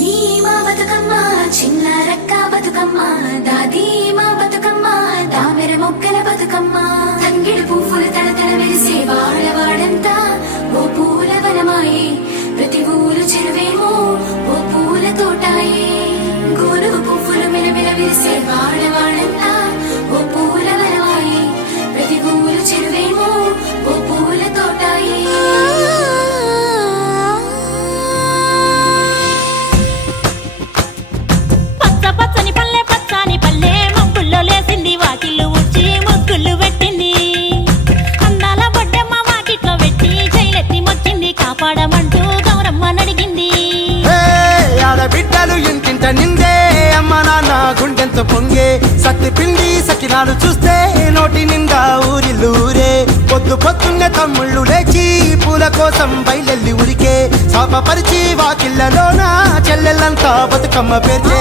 చిన్ని మా బతుకమ్మ చిన్న రక్క బతుకమ్మ దాది మా బతుకమ్మ దామెర మొక్కల బతుకమ్మ తంగిడి పువ్వులు తడతడ మెరిసే వాడవాడంతా ఓ పూల వనమాయే ప్రతి ఊరు చెరువేమో ఓ పూల తోటాయే గోరు పువ్వులు మెలమెల విరిసే వాడవాడంతా ఓ పూల వనమాయే ప్రతి ఊరు చెరువేమో ఓ పూల తోటాయే పచ్చని పల్లె పచ్చని పల్లె మబ్బుల్లో లేసింది వాకిళ్ళు ఊడ్చి ముగ్గులు పెట్టింది అందాల బొడ్డమ్మ వాకిట్లో పెట్టి జైలెత్తి మొక్కింది కాపాడమంటూ గౌరమ్మ నడిగింది ఆడబిడ్డలు ఇంటింట నిందే అమ్మ నాన్న గుండెంతో పొంగే సత్తి పిండి సకినాలు చూస్తే నోటి నిండా ఊరిల్లూరే పొద్దు పొద్దున్నే తమ్ముళ్ళు లేచి పూల కోసం బయలెల్లి ఉరికే శాపపరిచి వాకిళ్ళలోన చెల్లెళ్ళంతా బతుకమ్మ పేర్చే